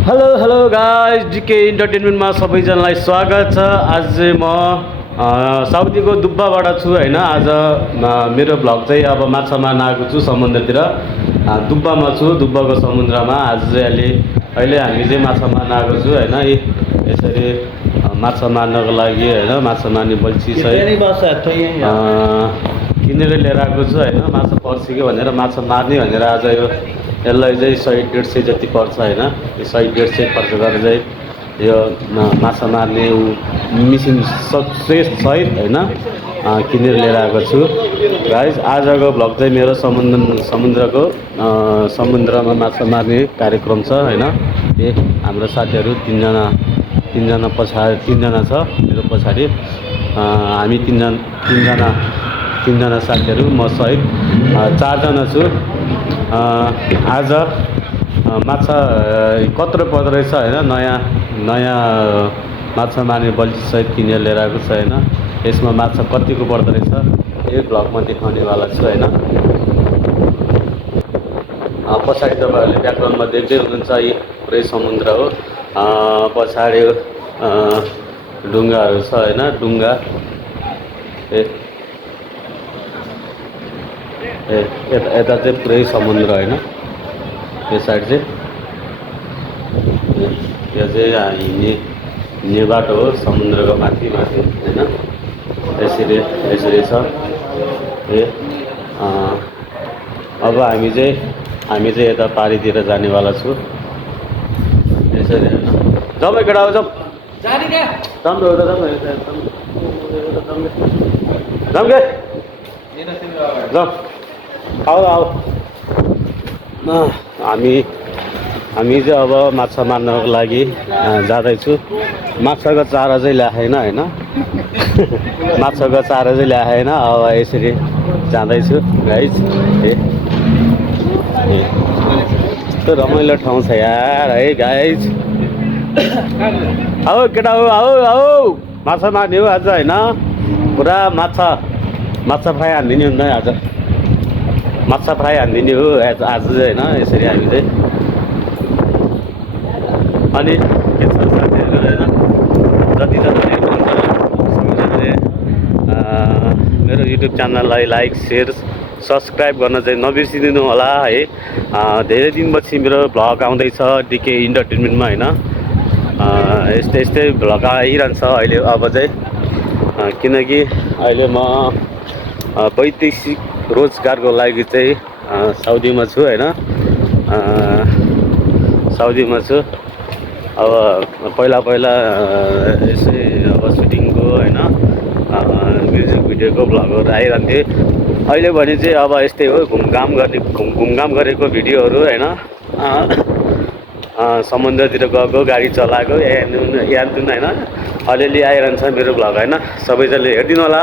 Hello hello guys, decay इन्टरटेनमेन्टमा सबैजनालाई स्वागत छ। आज चाहिँ म साउदीको दुब्बाबाट छु होइन। आज मेरो भ्लग चाहिँ अब माछा मार्न आएको छु समुद्रतिर। दुब्बामा छु, दुब्बाको समुद्रमा। आज चाहिँ अहिले हामी चाहिँ माछा मार्न आएको छु होइन। यसरी माछा मार्नको लागि होइन, माछा मार्ने बल्छी किनेर लिएर आएको छु होइन। माछा पर्छ कि भनेर, माछा मार्ने भनेर आज यसलाई चाहिँ 100-150 जति पर्छ होइन। यो 100-150 खर्च गरेर चाहिँ यो माछा मार्ने मिसिन सहित होइन किनेर लिएर आएको छु गाइस। आजको भ्लग चाहिँ मेरो समुद्रमा माछा मार्ने कार्यक्रम छ होइन। हाम्रो साथीहरू तिनजना छ मेरो पछाडि। हामी तिनजना साथीहरू म सहित 4जना छु। आज माछा कत्रो पर्दो रहेछ होइन। नयाँ माछा मार्ने बल्छी सहित किनेर लिएर आएको छ होइन। यसमा माछा कतिको पर्दो रहेछ यही भ्लगमा देखाउनेवाला छु होइन। पछाडि तपाईँहरूले ब्याकग्राउन्डमा देख्दै हुनुहुन्छ, यो पुरै समुद्र हो। पछाडि ढुङ्गाहरू छ होइन, ढुङ्गा। यता चाहिँ पुरै समुद्र होइन। यो साइड चाहिँ यो चाहिँ हिँड्ने बाटो हो समुद्रको माथि होइन। यसरी छ। अब हामी चाहिँ यता पारीतिर जानेवाला छु यसरी होइन। जाउँ केटा हो, जाउँ आऊ। हामी चाहिँ अब माछा मार्नको लागि जाँदैछु। माछाको चारा चाहिँ ल्याएन होइन। माछाको चारा चाहिँ ल्याएन। अब यसरी जाँदैछु गाइस। यस्तो रमाइलो ठाउँ छ यार है गाइस। आऊ केटा हो, आऊ माछा मार्ने हो आज होइन। पुरा माछा फ्राई हानिदिने हुन्छ आज। माछा फ्राई हानिदिने हो आज चाहिँ होइन। यसरी हामी चाहिँ अनि के छ साथीहरू होइन, जतिजनाले सबैजनाले मेरो युट्युब च्यानललाई लाइक सेयर सब्सक्राइब गर्न चाहिँ नबिर्सिदिनु होला है। धेरै दिनपछि मेरो भ्लग आउँदैछ डिके इन्टरटेनमेन्टमा होइन। यस्तै भ्लग आइरहन्छ अहिले अब चाहिँ, किनकि अहिले म वैदेशिक रोजगारको लागि चाहिँ साउदीमा छु होइन। साउदीमा छु। अब पहिला यसै अब सुटिङको होइन, म्युजिक भिडियोको भ्लगहरू आइरहन्थे। अहिले भने चाहिँ अब यस्तै हो, घुमघाम गरेको भिडियोहरू होइन। समुद्रतिर गएको, गाडी चलाएको याद होइन, अलिअलि आइरहन्छ मेरो भ्लग होइन। सबैजनाले हेरिदिनु होला,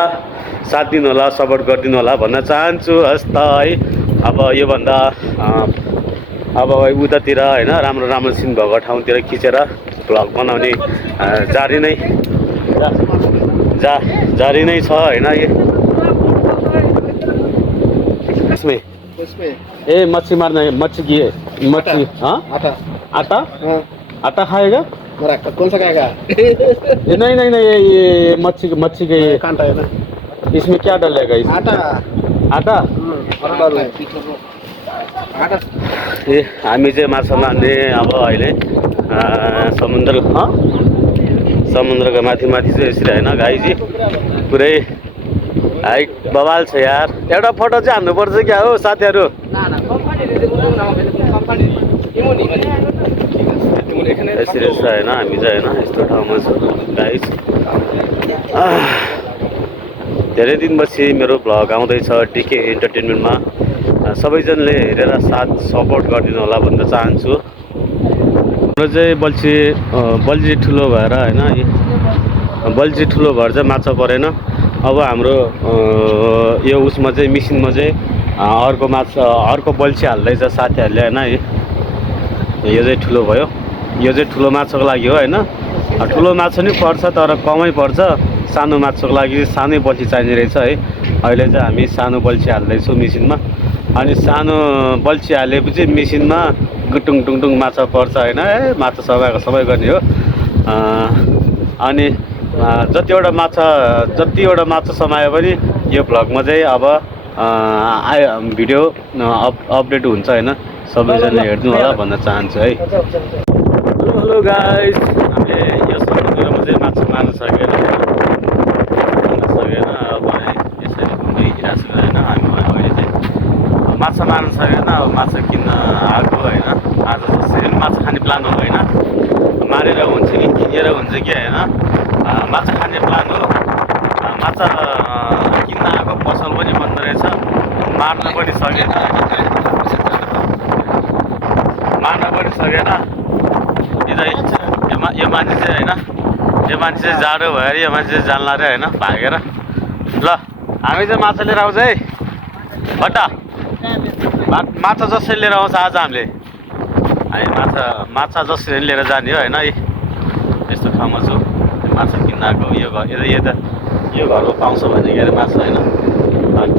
साथ दिनु होला, सपोर्ट गरिदिनु होला भन्न चाहन्छु। हस् त है। अब योभन्दा अब उतातिर होइन राम्रो सिन भएको ठाउँतिर खिचेर भ्लग बनाउने जारी नै छ होइन। इसमें मच्छी मारना है। मच्छी आटा खाएगा। कौन सा खाएगा? नहीं ये मच्छी के ये कांटा है ना। इसमें क्या डालेगा? इसमें आटा हामी चाहिँ माछा मार्ने अब अहिले समुद्रको माथि चाहिँ यसरी होइन गाईजी। पुरै हाइट बवाल छ यार। एउटा फोटो चाहिँ हान्नुपर्छ क्या हो साथीहरू। यसरी छ होइन। हामी चाहिँ होइन यस्तो ठाउँमा छु गाइस। धेरै दिनपछि मेरो भ्लग आउँदैछ डिके इन्टरटेनमेन्टमा। सबैजनाले हेरेर साथ सपोर्ट गरिदिनु होला भन्न चाहन्छु। हाम्रो चाहिँ बल्छी ठुलो भएर होइन, बल्छी ठुलो भएर चाहिँ माछा परेन। अब हाम्रो यो उसमा चाहिँ मिसिनमा चाहिँ अर्को बल्छी हाल्दैछ साथीहरूले होइन। यो चाहिँ ठुलो भयो। यो चाहिँ ठुलो माछाको लागि हो होइन। ठुलो माछा नि पर्छ तर कमै पर्छ। सानो माछाको लागि सानै बल्छी चाहिने रहेछ है। अहिले चाहिँ हामी सानो बल्छी हाल्दैछौँ मिसिनमा। अनि सानो बल्छी हालेपछि मिसिनमा गुटुङ टुङटुङ माछा पर्छ होइन, माछा सबै सबै गर्ने हो। अनि जतिवटा माछा समाए पनि यो भ्लगमा चाहिँ अब भिडियो अपडेट हुन्छ होइन, सबैजनाले हेरिदिनु होला भन्न चाहन्छु है। हेलो गाइस, हामीले यो समुद्रमा चाहिँ माछा मार्न सकेन अब यसरी घुमिरहेको छ होइन। हामी अहिले चाहिँ माछा मार्न सकेन, अब माछा किन्न आएको होइन। आज जसरी माछा खाने प्लान हो होइन, मारेर हुन्छ कि किनेर हुन्छ कि होइन, माछा खाने प्लान हो। माछा किन्न आएको पसल पनि बन्द रहेछ, मार्न पनि सकेन। यो मान्छे चाहिँ होइन, यो मान्छे चाहिँ जाडो भयो अरे, यो मान्छे चाहिँ जान्ला अरे होइन, भागेर। ल हामी चाहिँ माछा लिएर आउँछ है, बट्टा माछा जसरी लिएर आउँछ आज हामी माछा जसरी लिएर जाने हो होइन। यस्तो ठाउँमा छु, माछा किन्न आएको। यो घरमा पाउँछ भने के अरे माछा होइन,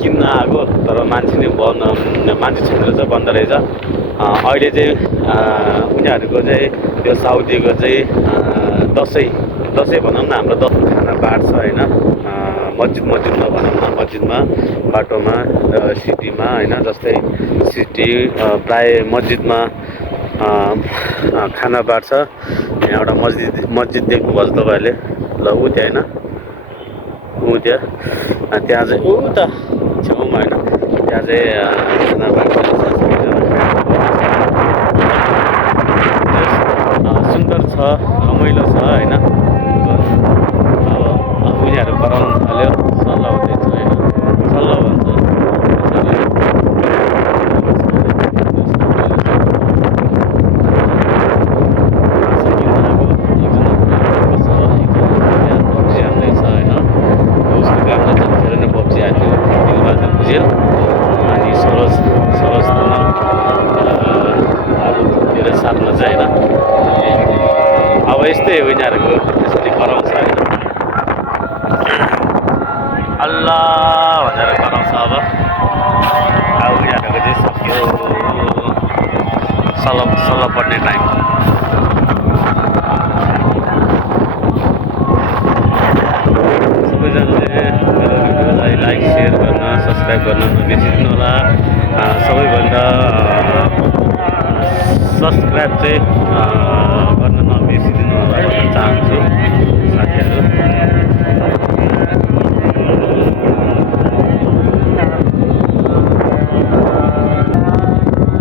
किन्न आएको। तर मान्छे छैन रहेछ, बन्द रहेछ। अहिले चाहिँ उनीहरूको चाहिँ त्यो साउदीको चाहिँ दसैँ भनौँ न, हाम्रो खाना बाँड्छ होइन। मस्जिदमा भनौँ न, मस्जिदमा, बाटोमा, सिटीमा होइन। जस्तै सिटी प्राय मस्जिदमा खाना बाँड्छ। यहाँ एउटा मस्जिद देख्नुभयो तपाईँहरूले, ल ऊ त्यहाँ होइन, त्यहाँ चाहिँ उता छेउमा होइन, त्यहाँ चाहिँ खाना बाँड्छ। सुन्दर छ, रमाइलो छ होइन। अब उनीहरू कराउनु थाल्यो, सल्लाह हुँदैछ होइन, सल्लाह भन्छ। अनि सरोज तामाङ अब मेरो साथमा चाहिँ होइन। अब यस्तै हो यिनीहरूको, यसरी कराउँछ होइन, अल्लाह भनेर कराउँछ। अब यिनीहरूको चाहिँ सक्यो सल्लाह पढ्ने टाइम। सबैजनाले मेरो भिडियोलाई लाइक सेयर गर्न, सब्सक्राइब गर्न नबिर्सिनु होला। सबैभन्दा सब्सक्राइब चाहिँ गर्न नबिर्सिदिनु होला भन्न चाहन्छु साथीहरू।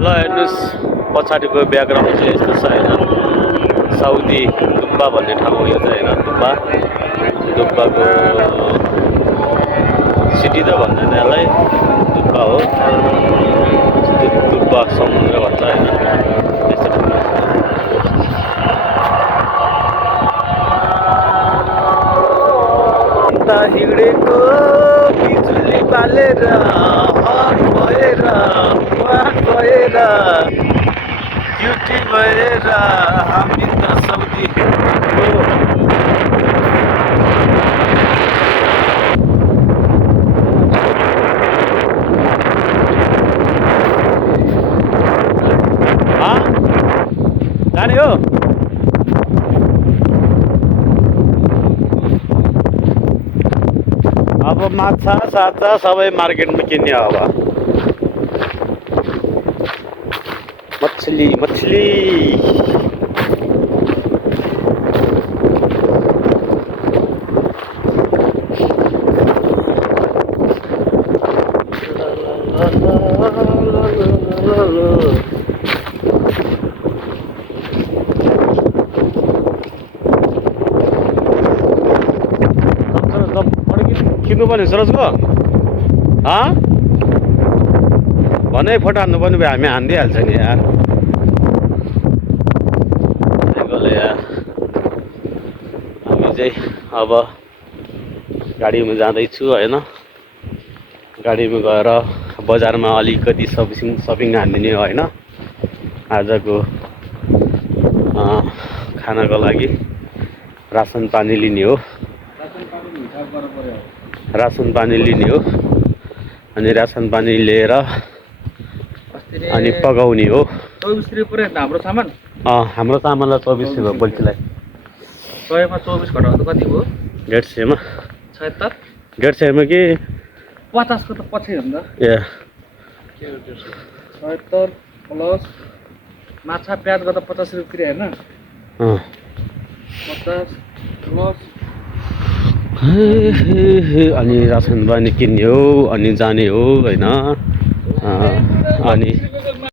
ल हेर्नुहोस्, पछाडिको ब्याकग्राउन्ड चाहिँ यस्तो छ होइन। साउदी दुब्बा भन्ने ठाउँ हो यो चाहिँ होइन। दुब्बाको सिटी त भन्दैन यसलाई, दुब्बा हो। दुब्बा समुद्र भन्छ होइन। यस्तो ठाउँमा हिँडेको बिजुली बालेर भएर ड्युटी भएर हामी त साउदी जाने हो। अब माछा साछा सबै मार्केटमा किन्ने अब मछली किन्नु पर्ने सरोजको भने फोटो हान्नु पर्ने भयो, हामी हानिदिइहाल्छ नि यार। यार हामी चाहिँ अब गाडीमा जाँदैछु होइन। गाडीमा गएर बजारमा अलिकति सपिङ हानिदिने होइन। आजको खानाको लागि रासन पानी लिने हो। रासन पानी लिने हो अनि रासन पानी लिएर अनि पकाउने हो। ₹24 पर्यो त हाम्रो सामान हाम्रो चामललाई 24 भयो बल्छीलाई 100 मा 24 घटाउँदा कति भयो? गेट सेमा 76 गेट सेमा कि 50 को त पछि हो नि त। ए 76 प्लस माछा प्याज गर्दा ₹50 हैन? अँ 50 प्लस अनि रासन पानी किन्ने हो अनि जाने हो होइन अनि